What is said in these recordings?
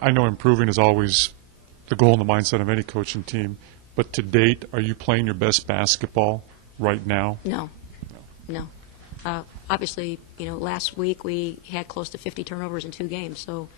I know improving is always the goal and the mindset of any coaching team, but to date, are you playing your best basketball right now? No. Obviously, last week we had close to 50 turnovers in 2 games, so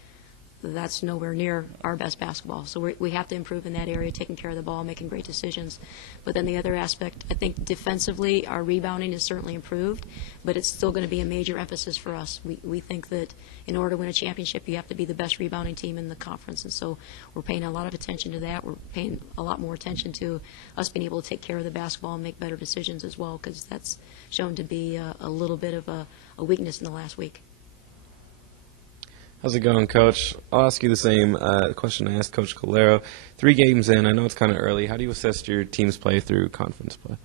that's nowhere near our best basketball. So we have to improve in that area, taking care of the ball, making great decisions. But then the other aspect, I think defensively, our rebounding is certainly improved, but it's still going to be a major emphasis for us. We think that in order to win a championship, you have to be the best rebounding team in the conference. And so we're paying a lot of attention to that. We're paying a lot more attention to us being able to take care of the basketball and make better decisions as well, because that's shown to be a little bit of a weakness in the last week. How's it going, Coach? I'll ask you the same question I asked Coach Calero. 3 games in, I know it's kind of early. How do you assess your team's play through conference play?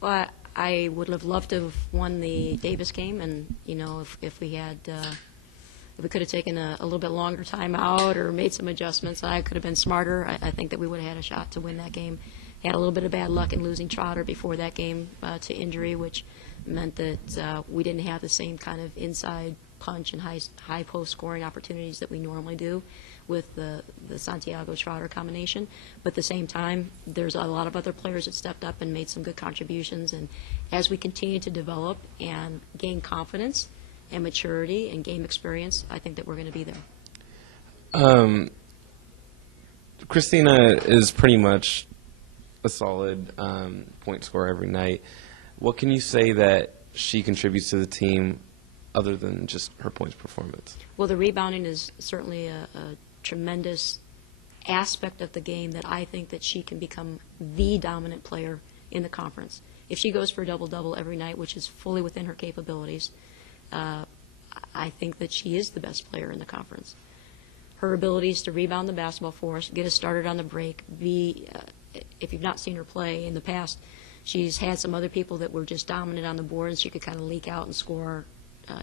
Well, I would have loved to have won the Davis game, and if we had, if we could have taken a little bit longer time out or made some adjustments, I could have been smarter. I think that we would have had a shot to win that game. Had a little bit of bad luck in losing Trotter before that game to injury, which meant that we didn't have the same kind of inside punch and high post scoring opportunities that we normally do with the Santiago Trotter combination. But at the same time, there's a lot of other players that stepped up and made some good contributions. And as we continue to develop and gain confidence and maturity and game experience, I think that we're going to be there. Christina is pretty much a solid point scorer every night. What can you say that she contributes to the team other than just her points performance? Well, the rebounding is certainly a tremendous aspect of the game that I think that she can become the dominant player in the conference. If she goes for a double-double every night, which is fully within her capabilities, I think that she is the best player in the conference. Her abilities to rebound the basketball for us, get us started on the break, if you've not seen her play in the past, she's had some other people that were just dominant on the board, and she could kind of leak out and score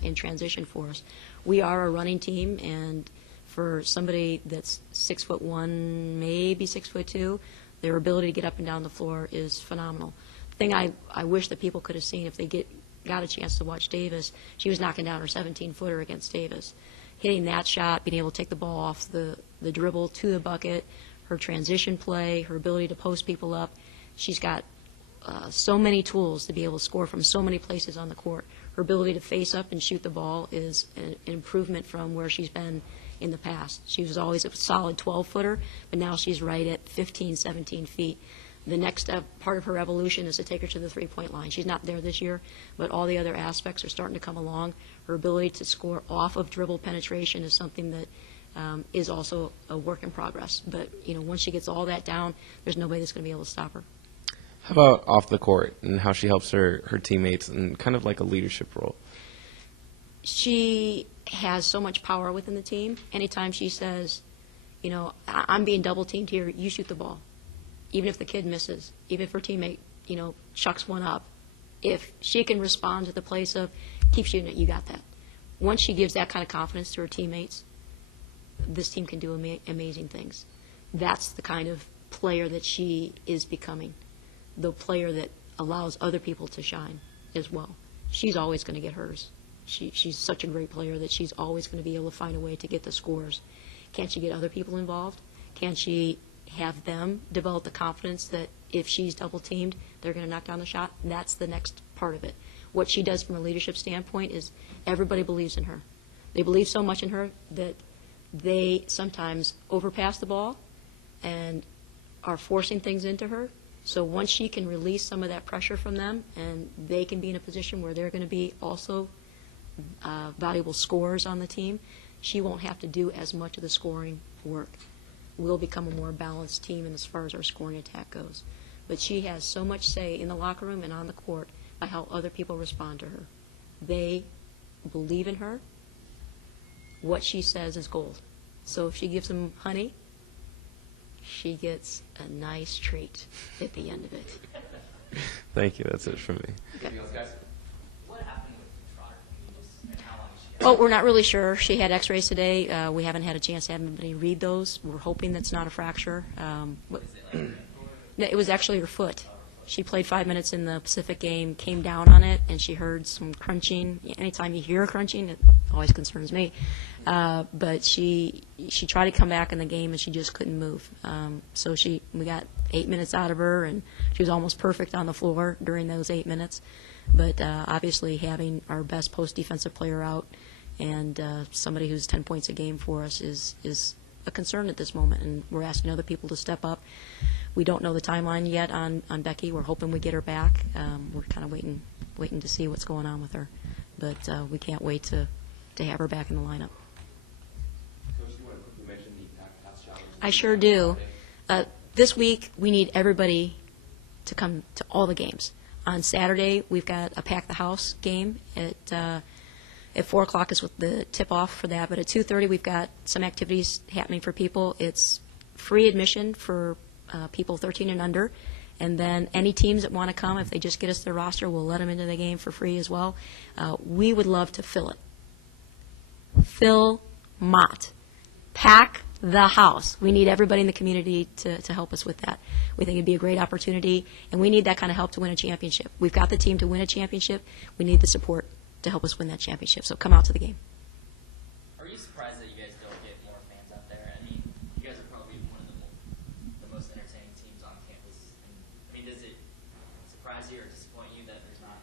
in transition for us. We are a running team, and for somebody that's 6'1", maybe 6'2", their ability to get up and down the floor is phenomenal. The thing I wish that people could have seen if they got a chance to watch Davis, she was knocking down her 17-footer against Davis. Hitting that shot, being able to take the ball off the dribble to the bucket, her transition play, her ability to post people up. She's got so many tools to be able to score from so many places on the court. Her ability to face up and shoot the ball is an improvement from where she's been in the past. She was always a solid 12-footer, but now she's right at 15, 17 feet. The next part of her evolution is to take her to the three-point line. She's not there this year, but all the other aspects are starting to come along. Her ability to score off of dribble penetration is something that is also a work in progress. But once she gets all that down, there's nobody that's going to be able to stop her. How about off the court and how she helps her teammates in kind of like a leadership role? She has so much power within the team. Anytime she says, I'm being double-teamed here, you shoot the ball. Even if the kid misses, even if her teammate, chucks one up, if she can respond to the place of, keep shooting it, you got that. Once she gives that kind of confidence to her teammates, this team can do amazing things. That's the kind of player that she is becoming, the player that allows other people to shine as well. She's always going to get hers. She's such a great player that she's always going to be able to find a way to get the scores. Can she get other people involved? Can she have them develop the confidence that if she's double-teamed, they're going to knock down the shot? That's the next part of it. What she does from a leadership standpoint is everybody believes in her. They believe so much in her that they sometimes overpass the ball and are forcing things into her. So once she can release some of that pressure from them and they can be in a position where they're going to be also valuable scorers on the team, she won't have to do as much of the scoring work. We'll become a more balanced team as far as our scoring attack goes. But she has so much say in the locker room and on the court by how other people respond to her. They believe in her. What she says is gold. So if she gives them honey, she gets a nice treat at the end of it. Thank you. That's it for me. Okay. What happened with Trotter? And how long is she? Oh, we're not really sure. She had x-rays today. We haven't had a chance to have anybody read those. We're hoping that's not a fracture. It was actually her foot. She played 5 minutes in the Pacific game, came down on it, and she heard some crunching. Anytime you hear crunching, it always concerns me. But she tried to come back in the game, and she just couldn't move. So we got 8 minutes out of her, and she was almost perfect on the floor during those 8 minutes. But obviously having our best post defensive player out and somebody who's 10 points a game for us is a concern at this moment, and we're asking other people to step up. We don't know the timeline yet on Becky. We're hoping we get her back. We're kind of waiting to see what's going on with her. But we can't wait to have her back in the lineup. Coach, you want to quickly mention the Pass Challenge? I sure do. This week, we need everybody to come to all the games. On Saturday, we've got a Pack the House game. At 4 o'clock is with the tip-off for that. But at 2:30, we've got some activities happening for people. It's free admission for people 13 and under. And then any teams that want to come, if they just get us their roster, we'll let them into the game for free as well. We would love to fill it. Fill Mott. Pack the house. We need everybody in the community to help us with that. We think it'd be a great opportunity, and we need that kind of help to win a championship. We've got the team to win a championship. We need the support to help us win that championship. So come out to the game. Are you surprised that you guys don't get more fans out there? I mean, you guys are probably one of the most entertaining teams on campus. And, I mean, does it surprise you or disappoint you that there's not?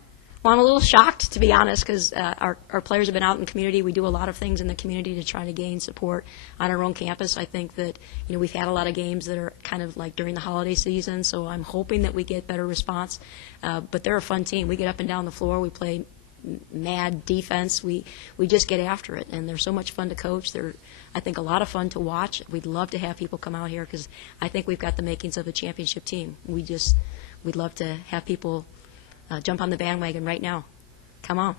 Well, I'm a little shocked, to be honest, because our players have been out in the community. We do a lot of things in the community to try to gain support on our own campus. I think that we've had a lot of games that are kind of like during the holiday season, so I'm hoping that we get better response. But they're a fun team. We get up and down the floor. We play mad defense. We just get after it, and they're so much fun to coach. They're, I think, a lot of fun to watch. We'd love to have people come out here because I think we've got the makings of a championship team. We'd love to have people jump on the bandwagon right now. Come on.